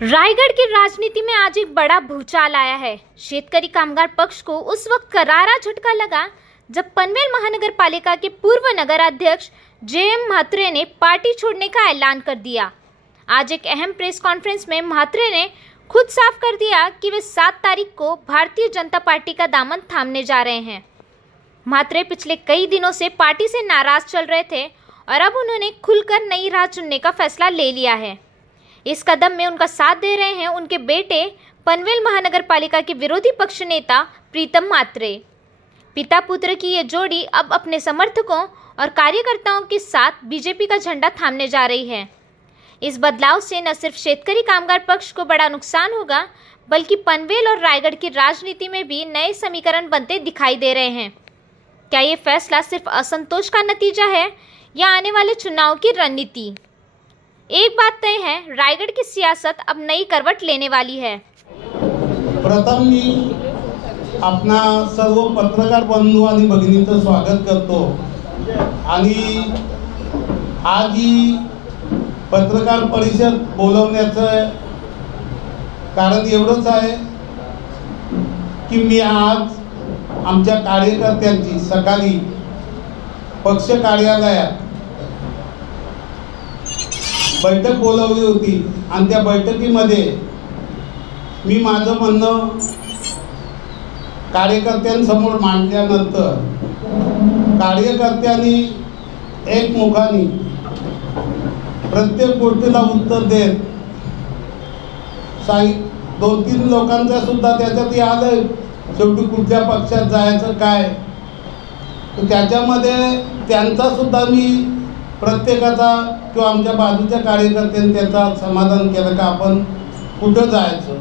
रायगढ़ की राजनीति में आज एक बड़ा भूचाल आया है। शेतकरी कामगार पक्ष को उस वक्त करारा झटका लगा जब पनवेल महानगर पालिका के पूर्व नगराध्यक्ष JM म्हात्रे ने पार्टी छोड़ने का ऐलान कर दिया। आज एक अहम प्रेस कॉन्फ्रेंस में म्हात्रे ने खुद साफ कर दिया कि वे 7 तारीख को भारतीय जनता पार्टी का दामन थामने जा रहे हैं। म्हात्रे पिछले कई दिनों से पार्टी से नाराज चल रहे थे और अब उन्होंने खुलकर नई राह चुनने का फैसला ले लिया है। इस कदम में उनका साथ दे रहे हैं उनके बेटे पनवेल महानगर पालिका के विरोधी पक्ष नेता प्रीतम म्हात्रे। पिता पुत्र की ये जोड़ी अब अपने समर्थकों और कार्यकर्ताओं के साथ बीजेपी का झंडा थामने जा रही है। इस बदलाव से न सिर्फ शेतकरी कामगार पक्ष को बड़ा नुकसान होगा, बल्कि पनवेल और रायगढ़ की राजनीति में भी नए समीकरण बनते दिखाई दे रहे हैं। क्या ये फैसला सिर्फ असंतोष का नतीजा है या आने वाले चुनाव की रणनीति? एक बात तय है, रायगढ़ की सियासत अब नई करवट लेने वाली है। प्रथम मी अपना सर्व पत्रकार बंधू आणि भगिनींचं स्वागत करतो आणि आज ही पत्रकार परिषद बोलवण्याचं कारण एवढंच आहे की मी आज आमच्या कार्यकर्त्यांची सकाळी पक्ष कार्यालयात बैठक बोलवली होती आणि त्या बैठकीमध्ये मी माझं म्हणणं कार्यकर्त्यांसमोर मांडल्यानंतर कार्यकर्त्यांनी एकमुखाने प्रत्येक गोष्टीला उत्तर देत 2-3 लोकांचा सुद्धा त्याच्यात आलं शेवटी कुठल्या पक्षात जायचं काय, तर त्याच्यामध्ये त्यांचा सुद्धा मी प्रत्येकाचा किंवा आमच्या बाजूच्या कार्यकर्त्यांनी त्याचा समाधान केलं का आपण कुठं जायचं।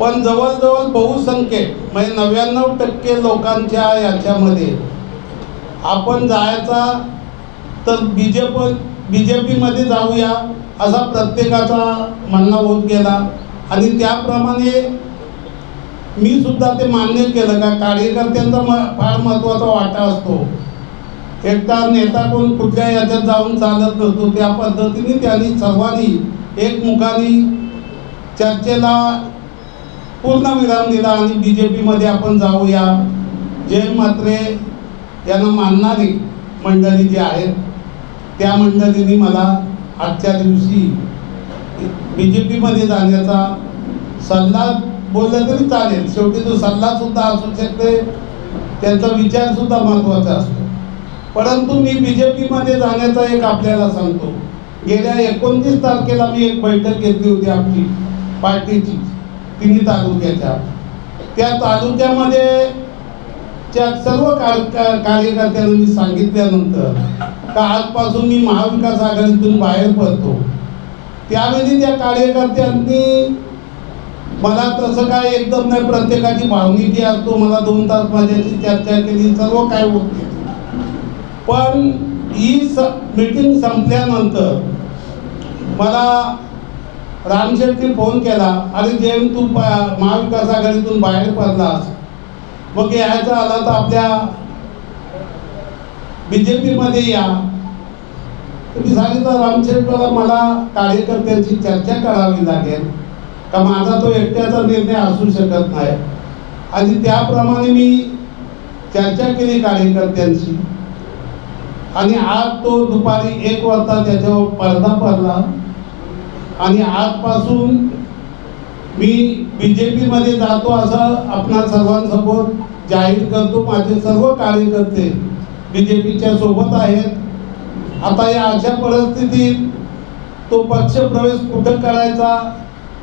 पण जवळजवळ बहुसंख्य म्हणजे 99% लोकांच्या याच्यामध्ये आपण जायचा तर बीजेपीमध्ये जाऊया असा प्रत्येकाचा म्हणणं होत गेला आणि त्याप्रमाणे मी सुद्धा ते मान्य केलं का कार्यकर्त्यांचा फार महत्त्वाचा वाटा असतो। एकटा नेता कोण कुठल्या याच्यात जाऊन चालत नसतो, त्या पद्धतीने त्यांनी सर्वांनी एकमुखाने चर्चेला पूर्ण विराम दिला आणि बीजेपीमध्ये आपण जाऊया। JM म्हात्रे यांना मानणारी मंडळी जी आहेत त्या मंडळींनी मला आजच्या दिवशी बीजेपीमध्ये जाण्याचा सल्ला बोलला तरी चालेल, शेवटी तो सल्ला सुद्धा असू शकते, त्यांचा विचार सुद्धा महत्त्वाचा असतो। परंतु मी बीजेपीमध्ये जाण्याचा एक आपल्याला सांगतो, गेल्या 29 तारखेला मी एक बैठक घेतली होती आपली पार्टीची 3 तालुक्याच्या। त्या तालुक्यामध्ये सर्व कार्यकर्त्यांना मी सांगितल्यानंतर का आजपासून मी महाविकास आघाडीतून बाहेर पडतो, त्यावेळी त्या कार्यकर्त्यांनी मला तसं काय एकदम नाही, प्रत्येकाची भावनिकी असतो, मला 2 तास माझ्याशी चर्चा केली, सर्व काय होते। पण ही मीटिंग संपल्यानंतर मला रामशेट्टी फोन केला, अरे JM तू महाविकास आघाडीतून बाहेर पडलास, मग यायचं आला तर आपल्या बीजेपीमध्ये या। मी सांगितलं रामशेट्टीला मला कार्यकर्त्यांची चर्चा करावी लागेल का माझा तो एकट्याचा निर्णय असू शकत नाही, आणि त्याप्रमाणे मी चर्चा केली कार्यकर्त्यांशी आणि आज तो दुपारी 1 वाजता त्याच्यावर पडदा पडला आणि आजपासून मी बीजेपीमध्ये जातो असं आपणा सर्वांसमोर जाहीर करतो। माझे सर्व कार्यकर्ते बीजेपीच्या सोबत आहेत। आता या अशा परिस्थितीत तो पक्ष प्रवेश कुठं करायचा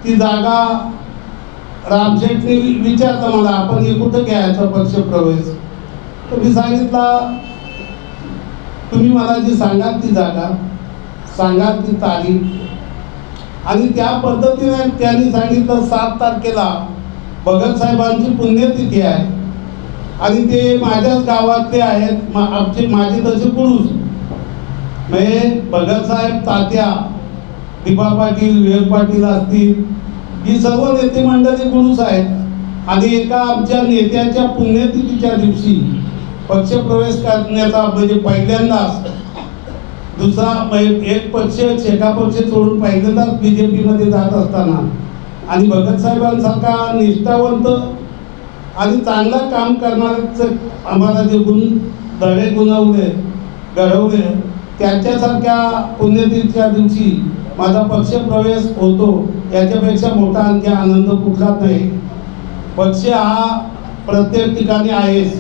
ती जागा रामशेट्टी विचारलं मला, आपण हे कुठं घ्यायचा पक्ष प्रवेश, तर मी सांगितलं तुम्ही मला जी सांगाल ती जागा सांगाल ती तारीख, आणि त्या पद्धतीने त्यांनी सांगितलं 7 तारखेला भगत साहेबांची पुण्यतिथी आहे आणि ते माझ्याच गावातले आहेत, माझे तसे पुरुष म्हणजे भगत साहेब, तात्या, दिबा पाटील, विवेक पाटील असतील, ही सर्व नेते मंडळी पुरुष आहेत आणि एका आमच्या नेत्याच्या पुण्यतिथीच्या दिवशी पक्ष प्रवेश करण्याचा म्हणजे पहिल्यांदाच दुसरा एक पक्ष शेका पक्ष सोडून पहिल्यांदाच बीजेपीमध्ये जात असताना आणि भगत साहेबांसारखा निष्ठावंत आणि चांगला काम करणाऱ्याचं आम्हाला जे गुण धडे घडवले त्यांच्यासारख्या पुण्यतिथीच्या दिवशी माझा पक्ष प्रवेश होतो याच्यापेक्षा मोठा आणखी आनंद कुठलाच नाही. पक्ष हा प्रत्येक ठिकाणी आहेच,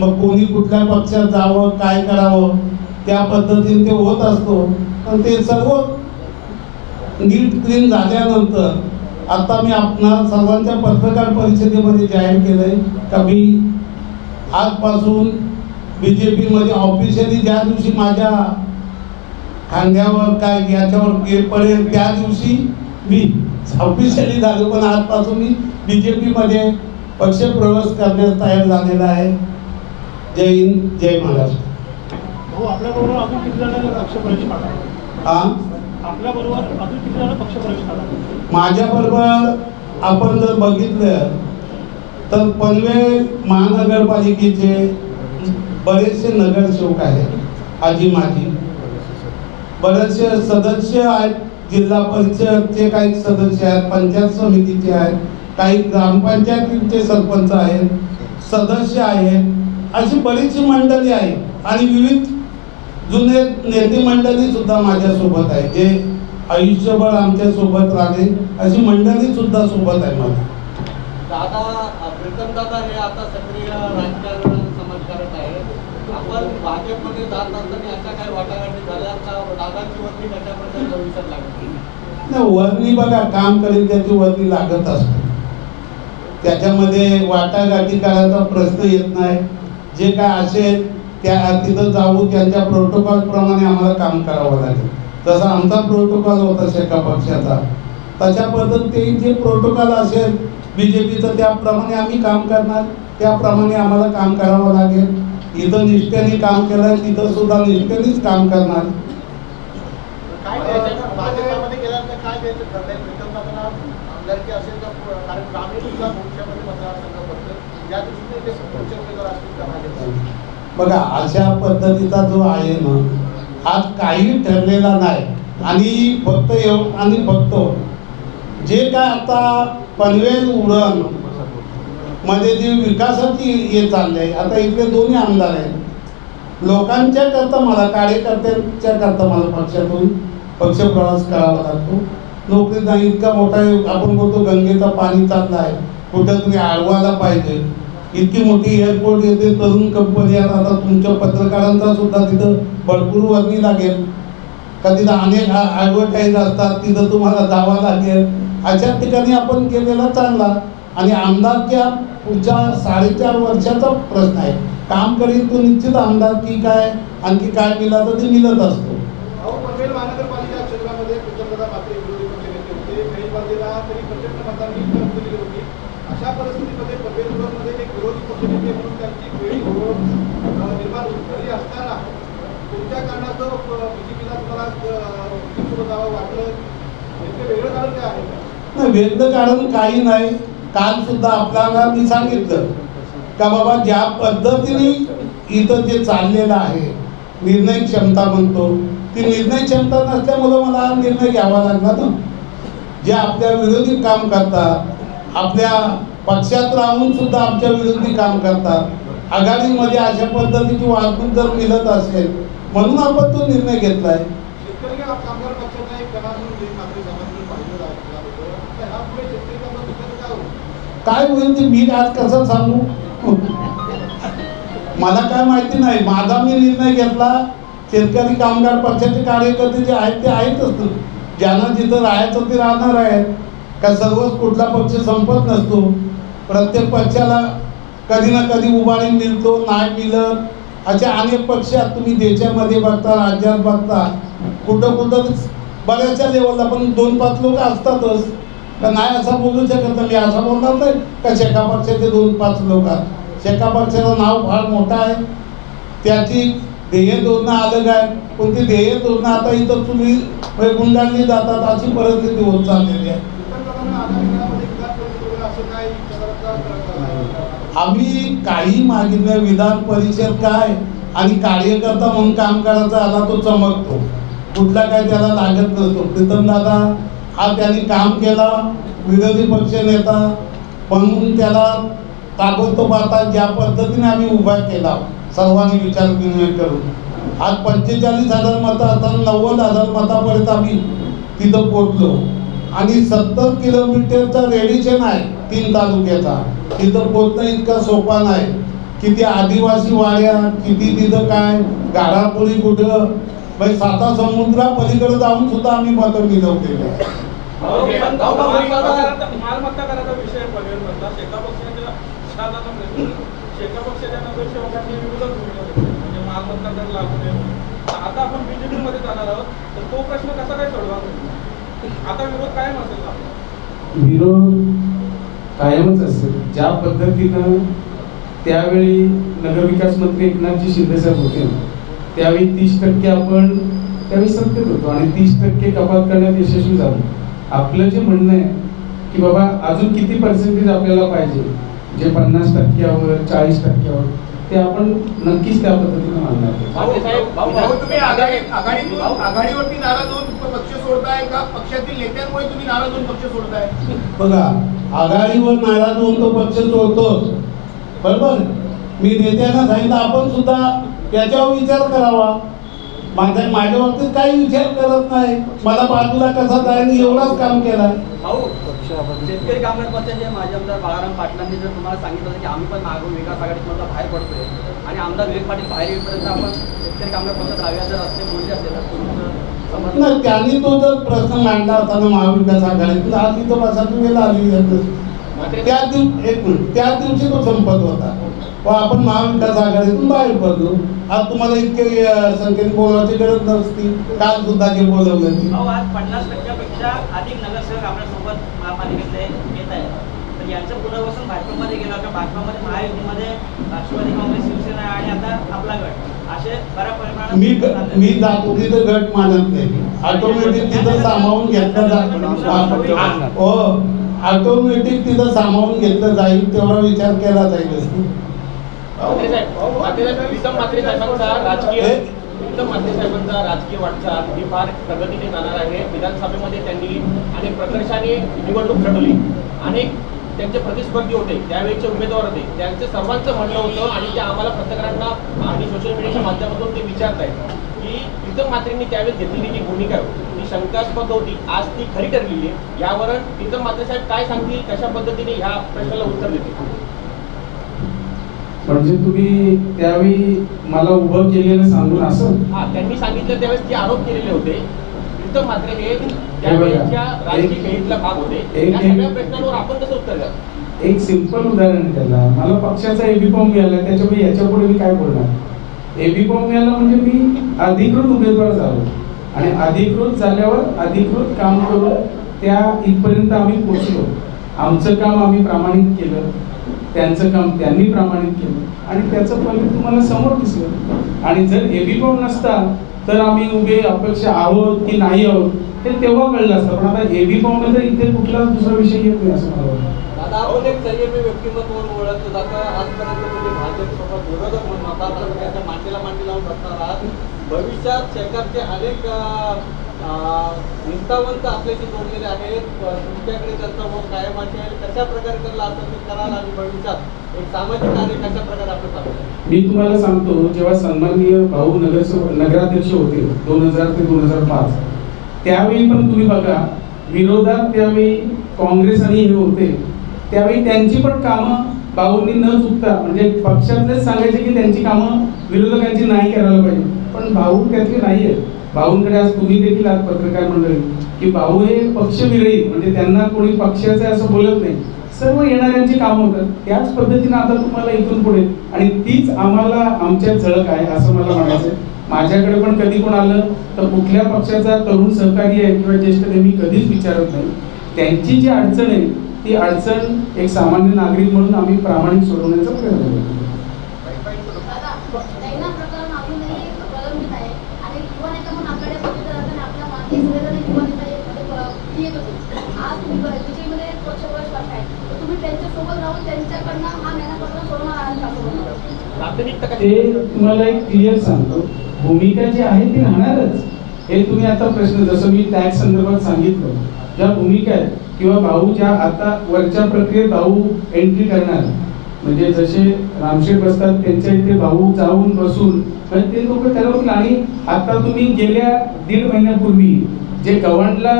मग कोणी कुठल्या पक्षात जावं काय करावं त्या पद्धतीने ते होत असतो. पण ते सर्व नीट क्लीन झाल्यानंतर आता मी आपणा सर्वांच्या पत्रकार परिषदेमध्ये जाहीर केलंय का मी आजपासून BJP मध्ये ऑफिशियली ज्या दिवशी माझ्या खांद्यावर काय याच्यावर पडेल त्या दिवशी मी ऑफिशियली झालो, पण आजपासून मी BJP मध्ये पक्ष प्रवेश करण्यास तयार झालेला आहे. जय हिंद, जय महाराष्ट्र. आपल्याबरोबर अजून किती जणांना पक्षप्रवेश केला? आपल्याबरोबर अजून किती जणांना पक्षप्रवेश केला? माझ्याबरोबर आपण जर बघितलं तर पनवेल महानगरपालिकेचे बरेचसे नगरसेवक आहेत, आजी माजी बरेचसे सदस्य आहेत, जिल्हा परिषदचे काही सदस्य आहेत, पंचायत समितीचे आहेत, काही ग्रामपंचायतीचे सरपंच आहेत, सदस्य आहेत, अशी बरीचशी मंडळी आहे आणि विविध जुने नेते मंडळी सुद्धा माझ्यासोबत आहे, जे आयुष्यभर आमच्या सोबत राहिले अशी मंडळी सुद्धा सोबत आहे माझ्या. दादा प्रीतम दादा हे आता सक्रिय राजकारण समाजकारक आहे. आपण भाजपमध्ये जात असताना याच्या काही वाटाघाटी झाल्या का? दादांची वर्णी कशाबद्दल भविष्यात लागते? वर्णी बघा, काम करेल त्याची वर्णी लागत असते, त्याच्यामध्ये वाटाघाटी करायचा प्रश्न येत नाही. जे काय असेल त्या तिथं जाऊ त्यांच्या प्रोटोकॉल प्रमाणे आम्हाला काम करावं लागेल. जसा आमचा प्रोटोकॉल होता शेका पक्षाचा तशा पद्धतीने जे प्रोटोकॉल असेल BJPचं त्याप्रमाणे आम्ही काम करणार, त्याप्रमाणे आम्हाला काम करावं लागेल. इथं निष्ठेने काम केलं तिथं सुद्धा निष्ठेनेच काम करणार. भाजपमध्ये गेल्यानंतर काय द्यायचं ठरलंय? प्रीतम दादांना आमदारकी असेल तर, कारण ग्रामीण विकास मोर्चामध्ये मतदारसंघ पडतं या दृष्टीने ते पुढचे उमेदवार असतील का भाजप? बघा, अशा पद्धतीचा जो आहे ना, आज काही ठरलेला नाही आणि फक्त जे काय आता पनवेल उरण मध्ये जी विकासाची हे चालले, आता इथले दोन्ही आमदार आहेत, लोकांच्या करता मला कार्यकर्त्यांच्या करता मला पक्षातून पक्ष प्रवास करावा लागतो. नोकरीचा इतका मोठा आपण बोलतो गंगेचा पाणी चालला आहे, कुठेतरी अडवायला पाहिजे. इतकी मोठी एअरपोर्ट येते, तरुण कंपनी आहेत, आता तुमच्या पत्रकारांचा सुद्धा तिथं भरपूर वर्णी लागेल का, तिथं अनेक ॲडव्हर्टाईज असतात, तिथं तुम्हाला जावं लागेल. अशा ठिकाणी आपण केलेला चांगला आणि आमदारच्या पुढच्या 4.5 वर्षाचा प्रश्न आहे. काम करीन तो निश्चित आमदारकी काय आणखी काय मिळालं तर ते मिळत असतो. पनवेल महानगरपालिका क्षेत्रामध्ये प्रीतमदादा मात्रे विरोधी पक्षनेते होते, गैरबांधीला तरी प्रचंड मतांनी दिली होती. अशा परिस्थितीमध्ये पनवेल विरोधमध्ये एक विरोधी पक्षनेते म्हणून त्यांची वेळी निर्माण झाली असताना कोणत्या कारणाचं BJPला तुम्हाला जावं वाटलं? नेमकं वेगळं कारण काय आहे? नाही, वेगळं कारण काही नाही. काल सुद्धा आपल्याला मी सांगितलं का बाबा ज्या पद्धतीने इथं जे चाललेलं आहे निर्णय क्षमता म्हणतो, ती निर्णय क्षमता नसल्यामुळं मला निर्णय घ्यावा लागला ना. जे आपल्या विरोधी काम करतात, आपल्या पक्षात राहून सुद्धा आमच्या विरोधी काम करतात, आघाडीमध्ये अशा पद्धतीची वाहतूक जर मिळत असेल म्हणून आपण तो निर्णय घेतलाय. शेतकरी कामगार पक्षाचा एक कणा म्हणून जे मात्र समाजाने पाहिलं आहे, ह्यापुढे शेतकरी कामगार पक्षाचं काय होईल? काय होईल ते मी आज कसं सांगू? मला काय माहिती नाही. माझा मी निर्णय घेतला. शेतकरी कामगार पक्षाचे कार्यकर्ते जे आहेत ते आहेतच. ज्यांना जिथं राहायचं ते राहणार आहेत का. सर्वच कुठला पक्ष संपत नसतो. प्रत्येक पक्षाला कधी ना कधी उभारी मिळतो, नाही मिळत. अशा अनेक पक्ष तुम्ही देशामध्ये बघता, राज्यात बघता, कुठं बऱ्याचशा लेवलला पण 2-5 लोक असतातच का. नाही असं बोलू शकत मी, असं बोलणार नाही का शेका पक्षाचे 2-5 लोक आहेत. शेका पक्षाचं नाव फार मोठं आहे, त्याची ध्येय धोरणं अलग आहे, पण ती ध्येय धोरणं आता इतर तुम्ही गुंडाळली जातात अशी परिस्थिती होत चाललेली आहे. आम्ही काही मागितलं विधान परिषद काय आणि कार्यकर्ता म्हणून काम करायचा आला तो चमकतो, कुठला काय त्याला लागत नसतो. प्रीतम दादा आज त्यांनी काम केलं, विरोधी पक्ष नेता म्हणून त्याला ताबडतोब आता ज्या पद्धतीने आम्ही उभा केला सर्वांनी विचार विनिमय करून आज 45,000 मतं असताना 90,000 मतापर्यंत आम्ही तिथं पोहोचलो आणि 70 किलोमीटरचा रेडिएशन आहे 3 तालुक्याचा. तिथं पोहोचणं इतका सोपा नाही. किती आदिवासी वाड्या, किती तिथं काय गाडापुरी कुठं म्हणजे 7 समुद्रा पलीकडे जाऊन सुद्धा आम्ही मतं मिळवलेली आहे. मालमत्ता करायचा विषय पनवेलमधला शेका पक्षाच्या नगरसेवकांनी विरोधात भूमिका घेतली म्हणजे मालमत्ता कर लागू नये. आता आपण बीजेपी मध्ये जाणार आहोत तर तो प्रश्न कसा काय सोडवा? आता विरोध कायम असेल का? विरोध कायमच असेल. ज्या पद्धतीनं त्यावेळी नगरविकास मंत्री एकनाथजी शिंदे साहेब होते त्यावेळी 30% आपण त्यावेळी सत्तेत होतो आणि 30% कपात करण्यात यशस्वी झालो. आपलं जे म्हणणं आहे की बाबा अजून किती पर्सेंटेज आपल्याला पाहिजे, जे 50%वर 40%वर ते आपण नक्कीच त्या पद्धतीने मानणार. तुम्ही आघाडीवरती नाराज होऊन पक्ष सोडताय का पक्षातील नेत्यांमुळे तुम्ही नाराज होऊन पक्ष सोडताय? बघा, आघाडीवर नाराज होऊन तो पक्ष सोडतोच, बरोबर. मी नेत्यांना सांगितलं आपण सुद्धा याच्यावर विचार करावा. माझ्या बाबतीत काही विचार करत नाही. मला बाजूला कसा जाईल एवढाच काम केला. शेतकरी कामगार पक्षाचे माजी आमदार बाळाराम पाटलांनी जर तुम्हाला सांगितलं की आम्ही पण महाविकास आघाडीमधला बाहेर पडतोय आणि आमदार विवेक पाटील बाहेर येईपर्यंत आपण शेतकरी कामगार पक्षात राहूया जर असते बोलले असेल नाही, त्यांनी तो जर प्रश्न मांडला असताना महाविकास आघाडीत आज इथं बसायची वेळ आली त्या दिवशी तो संपत होता व आपण महाविकास आघाडीतून बाहेर पडलो. आज तुम्हाला इतके संख्येने बोलवायची गरज नसती. काल सुद्धा जे बोलवलं ती आज 50%पेक्षा अधिक नगरसेवक आपल्यासोबत महापालिकेतले येत आहेत. तर यांचं पुनर्वसन भाजपमध्ये गेलं का भाजपमध्ये महायुतीमध्ये राष्ट्रवादी काँग्रेस शिवसेना आणि आता आपला गट असे बऱ्या परिमाणात मी जातो तिथं गट मानत नाही. ऑटोमॅटिक तिथं सामावून घेतलं जाईल. हो, ऑटोमॅटिक तिथं सामावून घेतलं जाईल तेवढा विचार केला जाईल. प्रीतम म्हात्रे साहेबांचा राजकीय वाटचाल ही फार प्रगतीने जाणार आहे. विधानसभेमध्ये त्यांनी अनेक प्रकर्षाने निवडणूक लढवली. अनेक त्यांचे प्रतिस्पर्धी होते, त्यावेळेचे उमेदवार होते, त्यांचं सर्वांचं म्हणणं होतं आणि ते आम्हाला पत्रकारांना आणि सोशल मीडियाच्या माध्यमातून ते विचारत आहेत की प्रीतम म्हात्रेंनी त्यावेळेस घेतलेली जी भूमिका ती शंकास्पद होती, आज ती खरी ठरलेली आहे. यावर प्रीतम म्हात्रे साहेब काय सांगतील, कशा पद्धतीने ह्या प्रश्नाला उत्तर देतील? म्हणजे तुम्ही त्यावेळी मला उभं केलेलं सांगून असं त्यांनी सांगितलं त्यावेळेस जे आरोप केलेले होते प्रीतम म्हात्रे हे त्यावेळेच्या राजकीय खेळीतला भाग होते. या सगळ्या प्रश्नांवर आपण कसं उत्तर द्या? एक सिंपल उदाहरण त्याला मला पक्षाचा एबी फॉर्म मिळाला, त्याच्यामुळे याच्या पुढे मी काय बोलणार. एबी फॉर्म मिळाला म्हणजे मी अधिकृत उमेदवार झालो आणि अधिकृत झाल्यावर अधिकृत काम करून त्या इथपर्यंत आम्ही पोहोचलो. आमचं काम आम्ही प्रामाणिक केलं, त्यांचं काम त्यांनी प्रामाणिक केलं आणि त्याचं फलित तुम्हाला समोर दिसलं. आणि जर एबी फॉर्म नसता तर आम्ही उभे अपक्ष आहोत की नाही आहोत हे तेव्हा कळलं असतं. पण आता एबी फॉर्म नंतर इथे कुठलाच दुसरा विषय येत नाही असं मला वाटतं. दादा, आपण एक संयमी व्यक्तिमत्व म्हणून ओळखलं जातं. आजपर्यंत तुम्ही भाजपसोबत विरोधक म्हणून आता मांडी लावून बसणार आहात. भविष्यात शेकापचे अनेक निष्ठावंत आपल्याशी जोडलेले आहेत. तुमच्याकडे त्यांचा मत कायम असेल. कशा प्रकारे त्यांना आकर्षित कराल आणि भविष्यात एक सामाजिक कार्य कशा प्रकारे आपलं चालू आहे? मी तुम्हाला सांगतो, जेव्हा सन्माननीय भाऊ नगराध्यक्ष होते 2000 ते 2005 त्यावेळी पण तुम्ही बघा विरोधात त्यावेळी काँग्रेस आणि हे होते, त्यावेळी त्यांची पण कामं भाऊंनी न चुकता म्हणजे पक्षातलेच सांगायचे की त्यांची कामं विरोधकांची नाही करायला पाहिजे, पण भाऊ त्यातले नाही आहेत. भाऊंकडे आज तुम्ही देखील आज पत्रकार मंडळी की भाऊ हे पक्षविरहित म्हणजे त्यांना कोणी पक्षाचं असं बोलत नाही, सर्व येणाऱ्यांची कामं होतात. त्याच पद्धतीनं आता तुम्हाला इथून पुढे आणि तीच आम्हाला आमच्या झळक आहे असं मला म्हणायचं. माझ्याकडे पण कधी कोण आलं तर कुठल्या पक्षाचा तरुण सहकारी आहे किंवा ज्येष्ठ ते मी कधीच विचारत नाही. त्यांची जी अडचण आहे ती अडचण एक सामान्य नागरिक म्हणून आम्ही प्रामाणिक सोडवण्याचा प्रयत्न करतो. ते तुम्हाला एक क्लिअर सांगतो, भूमिका जी आहे ती राहणारच. हे तुम्ही आता प्रश्न जसं मी टॅक्स संदर्भात सांगितलं ज्या भूमिका आहेत किंवा भाऊ ज्या आता वरच्या प्रक्रियेत भाऊ एंट्री करणार, म्हणजे जसे रामशेठ बसतात त्यांच्या इथे भाऊ जाऊन बसून ते लोक ठरवतील. आणि आता तुम्ही गेल्या 1.5 महिन्यापूर्वी जे गव्हाणला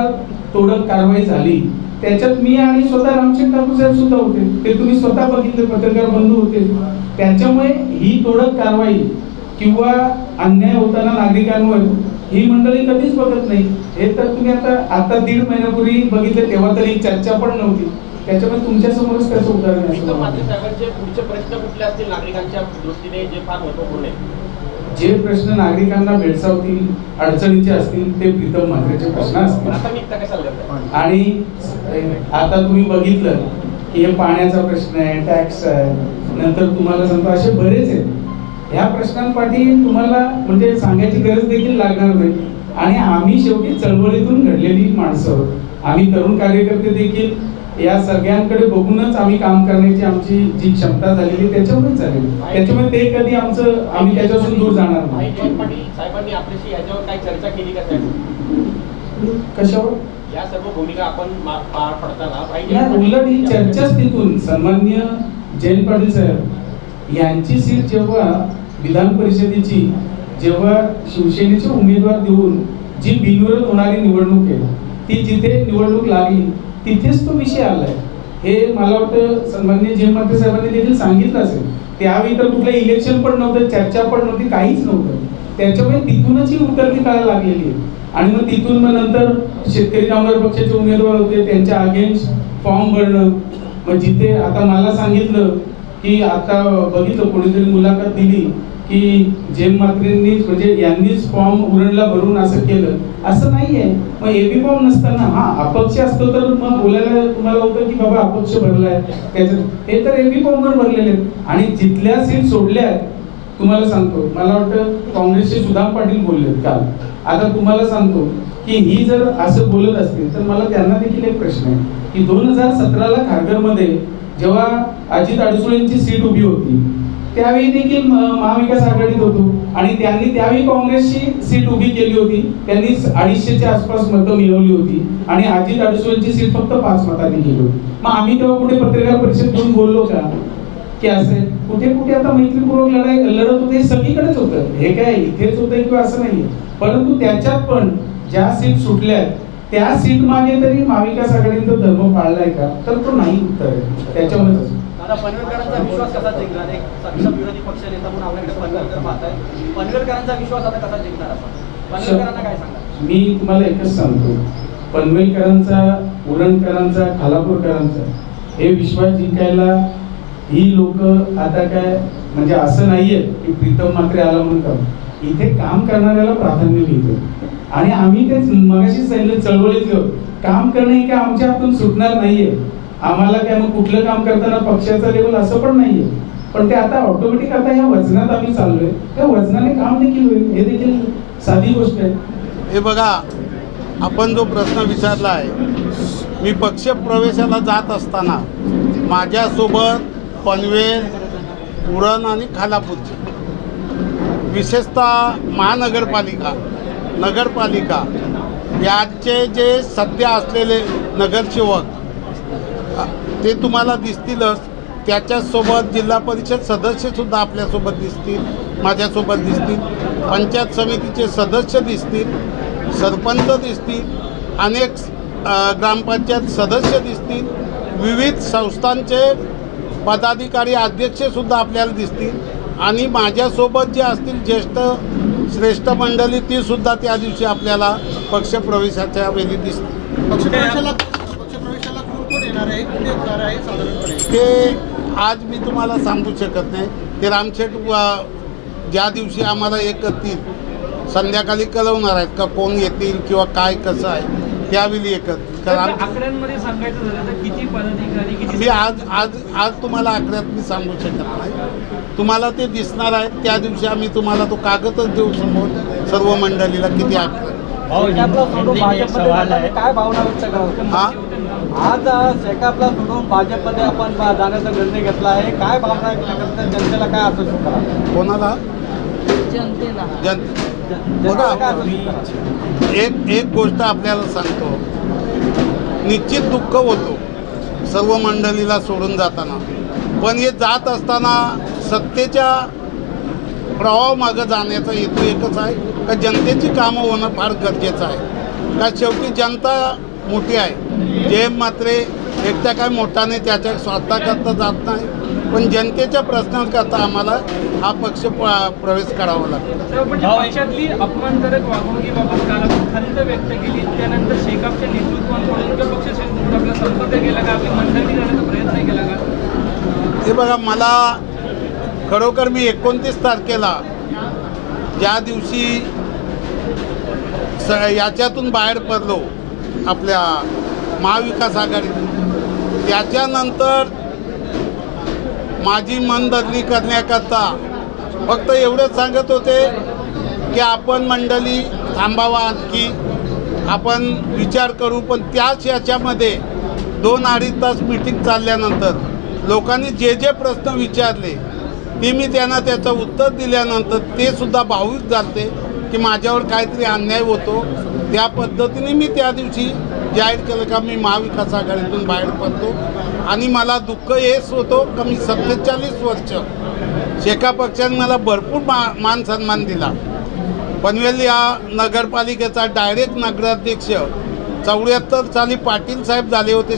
तोडक कारवाई झाली त्याच्यात मी आणि स्वतः रामशेठ ठाकूर साहेब सुद्धा होते, ते तुम्ही स्वतः बघितले, पत्रकार बंधू होते. त्याच्यामुळे ही तोडक कारवाई किंवा अन्याय होताना नागरिकांवर ही मंडळी कधीच बघत नाही. हे तर तुम्ही आता 1.5 महिन्यापूर्वी बघितले तेव्हा तरी चर्चा पण नव्हती. त्याच्यामुळे तुमच्या समोरच त्याचं उदाहरण आहे. साहेबांचे पुढचे प्रश्न कुठले असतील नागरिकांच्या दृष्टीने जे फार महत्वपूर्ण आहे? जे प्रश्न नागरिकांना भेडसावतील, अडचणीचे असतील ते प्रीतम म्हात्रेचे प्रश्न असतील. आणि आता तुम्ही बघितलं की हे पाण्याचा प्रश्न आहे, टॅक्स आहे, नंतर तुम्हाला सांगतो असे बरेच आहेत. ह्या प्रश्नांपाठी तुम्हाला म्हणजे सांगायची गरज देखील लागणार नाही. आणि आम्ही शेवटी चळवळीतून घडलेली माणसं आहोत. आम्ही तरुण कार्यकर्ते देखील या सगळ्यांकडे बघूनच आम्ही काम करण्याची आमची जी क्षमता झालेली त्याच्यामुळे झालेली. त्याच्यामुळे ते कधी आम्ही त्याच्यापासून दूर जाणार नाही. साहेबांनी आपल्याशी याच्यावर काही चर्चा केली का साहेब? कशावर? या सर्व भूमिका आपण पार पडताना उलट ही चर्चाच तिथून सन्माननीय जयंत पाटील साहेब यांची सीट जेव्हा विधान परिषदेची जेव्हा शिवसेनेचे उमेदवार देऊन जी बिनविरोध होणारी निवडणूक आहे ती जिथे निवडणूक लागली तिथेच तो विषय आलाय. हे मला वाटतं सन्माननीय जयंत पाटील साहेबांनी देखील सांगितलं असेल. त्यावेळी तर कुठलं इलेक्शन पण नव्हतं, चर्चा पण नव्हती, काहीच नव्हतं. त्याच्यामुळे तिथूनच ही उतरती काळायला लागलेली आहे. आणि मग तिथून मग नंतर शेतकरी कामगार पक्षाचे उमेदवार होते, त्यांच्या अगेन्स्ट फॉर्म भरणं. मग जिथे आता मला सांगितलं की आता बघितलं कोणीतरी मुलाखत दिली की जयंत म्हात्रेंनीच म्हणजे यांनीच फॉर्म उरणला भरून असं केलं, असं नाहीये. मग एबी फॉर्म नसताना हा अपक्ष असतो तर मग बोलायला तुम्हाला होतं की बाबा अपक्ष भरलाय त्याच्यात. हे तर एबी फॉर्मवर भरलेले आहेत. आणि जिथल्या सीट सोडल्या तुम्हाला सांगतो, मला वाटतं काँग्रेसचे सुदाम पाटील बोललेत काल. आता तुम्हाला सांगतो की ही जर असं बोलत असतील तर मला त्यांना देखील एक प्रश्न आहे की 2017ला खारघरमध्ये जेव्हा अजित अडसुळेंची सीट उभी होती त्यावेळी देखील महाविकास आघाडीत होतो आणि त्यांनी त्यावेळी काँग्रेसची सीट उभी केली होती. त्यांनी 250च्या आसपास मतं मिळवली होती आणि अजित अडसुळेंची सीट फक्त 5 मतांनी गेली होती. मग आम्ही तेव्हा कुठे पत्रकार परिषद घेऊन बोललो का की असं कुठे कुठे आता मैत्रीपूर्वक लढत होते, सगळीकडेच होतं. हे काय इथेच होतं किंवा असं नाहीये. परंतु त्याच्यात पण ज्या सीट सुटल्या त्या सीट मागे तरी महाविकास आघाडीचा धर्म पाळलाय का, तर तो नाही उत्तर आहे. त्याच्यामुळेच दादा पनवेलकरांचा विश्वास कसा जिंकणार? एक सक्षम विरोधी पक्ष नेता म्हणून आपल्याकडे पनवेलकर पाहताय. पनवेलकरांचा विश्वास आता कसा जिंकणार आपण? पनवेलकरांना काय सांगणार? मी तुम्हाला एकच सांगतो, पनवेलकरांचा, उरणकरांचा, खालापूरकरांचा हे विश्वास जिंकायला ही लोक आता काय म्हणजे असं नाहीये की प्रीतम म्हात्रे आला म्हणून इथे काम करणाऱ्याला प्राधान्य मिळतं. आणि आम्ही तेच मगाशी सांगितलं, चळवळीत घेऊ काम करणं हे काय आमच्या हातून सुटणार नाहीये. आम्हाला काय मग कुठलं काम करताना पक्षाचा लेवल असं पण नाहीये. पण ते आता ऑटोमॅटिक आता ह्या वजनात आम्ही चाललोय, त्या वजनाने काम देखील होईल. हे देखील साधी गोष्ट आहे. हे बघा, आपण जो प्रश्न विचारला आहे, मी पक्ष प्रवेशाला जात असताना माझ्यासोबत पनवेल, उरण आणि खालापूरचे विशेषतः महानगरपालिका, नगरपालिका याचे जे सध्या असलेले नगरसेवक ते तुम्हाला दिसतीलच. त्याच्यासोबत जिल्हा परिषद सदस्यसुद्धा आपल्यासोबत दिसतील, माझ्यासोबत दिसतील, पंचायत समितीचे सदस्य दिसतील, सरपंच दिसतील, अनेक ग्रामपंचायत सदस्य दिसतील, विविध संस्थांचे पदाधिकारी अध्यक्षसुद्धा आपल्याला दिसतील. आणि माझ्यासोबत जे असतील ज्येष्ठ श्रेष्ठ मंडळी ती सुद्धा त्या दिवशी आपल्याला पक्षप्रवेशाच्या वेळी दिसतील. पक्षप्रवेशाला कोण येणार आहे, कुठे येणार आहे साधारणपणे ते आज मी तुम्हाला सांगू शकत नाही. ते रामशेठ ज्या दिवशी आम्हाला हे करतील संध्याकाळी कळवणार आहेत का कोण येतील किंवा काय कसं आहे, त्यावेळी हे करतील. आकड्यांमध्ये सांगायचं झालं तर किती पदाधिकारी किती? मी आज तुम्हाला आकड्यात मी सांगू शकत नाही. तुम्हाला ते दिसणार आहे त्या दिवशी आम्ही तुम्हाला तो कागदच देऊ समोर सर्व मंडळीला किती आकडे. काय भावना व्यक्त करा? आज शेकापला सोडून भाजपमध्ये आपण जाण्याचा निर्णय घेतला आहे, काय भावना व्यक्त करतात? जनतेला काय असू शकतो? कोणाला? जनतेला. बघा, एक गोष्ट आपल्याला सांगतो, निश्चित दुःख होतो सर्व मंडळीला सोडून जाताना, पण हे जात असताना सत्तेच्या प्रवाहामागं जाण्याचा हेतू एकच आहे का जनतेची कामं होणं फार गरजेचं आहे. का शेवटी जनता मोठी आहे. जयंत म्हात्रे एकट्या काय मोठा नाही, त्याच्या स्वार्थाकरता जात नाही, पण जनतेच्या प्रश्नांकरता आम्हाला हा पक्ष प्रवेश करावा लागतो. पक्षातली अपमानकारक वागणुकीबाबत काल आपण खंत व्यक्त केली, त्यानंतर शेकापच्या नेतृत्वाकडून किंवा पक्ष आपला संपर्क केला का, आपली मंडळी करण्याचा प्रयत्न केला का? हे बघा, मला खरोखर मी 29 तारखेला ज्या दिवशी याच्यातून बाहेर पडलो आपल्या महाविकास आघाडीतून, त्याच्यानंतर माझी मनबदली करण्याकरता फक्त एवढंच सांगत होते की आपण मंडळी थांबावा, आणखी आपण विचार करू. पण त्याच याच्यामध्ये 2-2.5 तास मीटिंग चालल्यानंतर लोकांनी जे जे प्रश्न विचारले ते मी त्यांना त्याचं उत्तर दिल्यानंतर ते सुद्धा भावुक झाले की माझ्यावर काहीतरी अन्याय होतो. त्या पद्धतीने मी त्या दिवशी जाहीर केलं का मी महाविकास आघाडीतून बाहेर पडतो. आणि मला दुःख हेच होतो का मी 47 वर्ष शेका पक्षाने मला भरपूर मान सन्मान दिला. पनवेल या नगरपालिकेचा डायरेक्ट नगराध्यक्ष 74 साली पाटील साहेब झाले होते,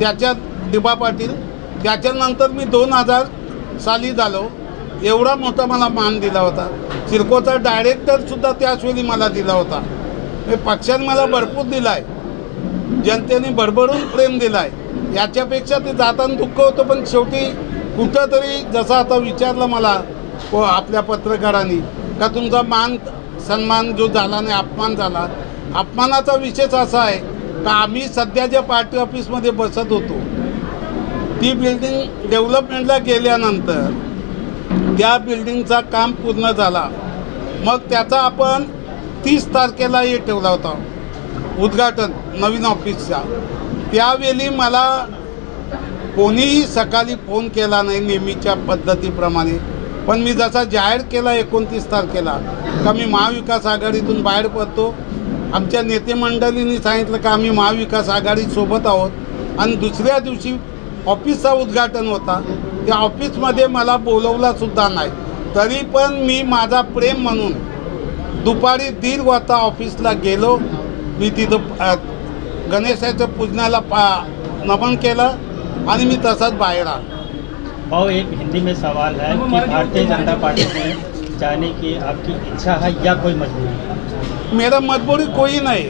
त्याच्यात दिबा पाटील. त्याच्यानंतर मी 2000 साली झालो. एवढा मोठा मला मान दिला होता. सिडकोचा डायरेक्टरसुद्धा त्याचवेळी मला दिला होता. पक्षाने मला भरपूर दिला आहे, जनतेने भरभरून प्रेम दिला आहे. याच्यापेक्षा ते जाताना दुःख होतं, पण शेवटी कुठंतरी जसं आता विचारलं मला आपल्या पत्रकारांनी का तुमचा मान सन्मान जो झाला नाही, अपमान झाला. अपमानाचा विषय असा आहे का आम्ही सध्या ज्या पार्टी ऑफिसमध्ये बसत होतो ती बिल्डिंग डेव्हलपमेंटला गेल्यानंतर त्या बिल्डिंगचा काम पूर्ण झाला. मग त्याचा आपण 30 तारखेला हे ठेवला होता उद्घाटन नवीन ऑफिसचा. त्यावेळी मला कोणीही सकाळी फोन केला नाही नेहमीच्या पद्धतीप्रमाणे. पण मी जसा जाहीर केला 29 तारखेला का मी महाविकास आघाडीतून बाहेर पडतो, आमच्या नेते मंडळींनी सांगितलं का आम्ही महाविकास आघाडीसोबत आहोत. आणि दुसऱ्या दिवशी ऑफिसचा उद्घाटन होता, त्या ऑफिसमध्ये मला बोलवलासुद्धा नाही. तरी पण मी माझा प्रेम म्हणून दुपारी 1:30 वाजता ऑफिसला गेलो. मी तिथं गणेशाच्या पूजनाला नमन केलं आणि मी तसाच बाहेर आलो. भाऊ, एक हिंदी में सवाल है कि भारतीय जनता पार्टी में जाने की आपकी इच्छा है या कोई मजबूरी? मेरा मजबूरी कोई नहीं,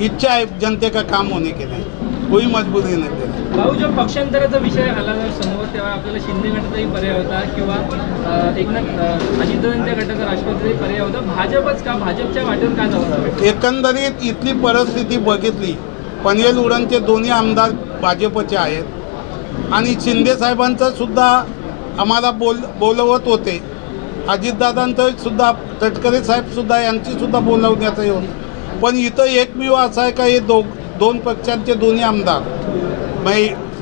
इच्छा है जनते का काम होने के लिए, कोई मजबूरी नाही. भाऊ, जो पक्षांतराचा विषय आला समोर तेव्हा आपल्याला शिंदे गटाचाही पर्याय होता किंवा एकनाथ अजितदादांच्या गटाचा राष्ट्रवादीचाही पर्याय होता. भाजपच का, भाजपच्या वाटेवर का जावं? एकंदरीत इथली परिस्थिती बघितली, पनवेल उरणचे दोन्ही आमदार भाजपचे आहेत आणि शिंदे साहेबांचं सुद्धा आम्हाला बोलवत होते. अजितदादांचं सुद्धा, तटकरे साहेबसुद्धा यांचीसुद्धा बोलवण्याचं होतं. पण इथं एकमेव असं आहे का हे दोन पक्षांचे दोन्ही आमदार,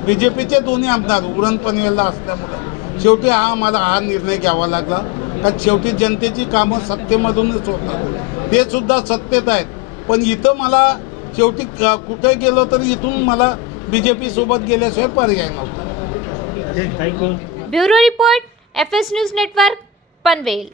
BJPचे दोन्ही आमदार उरण पनवेलला असल्यामुळे शेवटी आम्हाला निर्णय घ्यावा लागला. का शेवटी जनतेची कामं सत्तेमधूनच होतात, ते सुद्धा सत्तेत आहेत. पण इथं मला शेवटी कुठे गेलो तरी इथून मला BJP सोबत गेल्याशिवाय पर्याय नव्हता. Bureau report, FS news network, Panvel.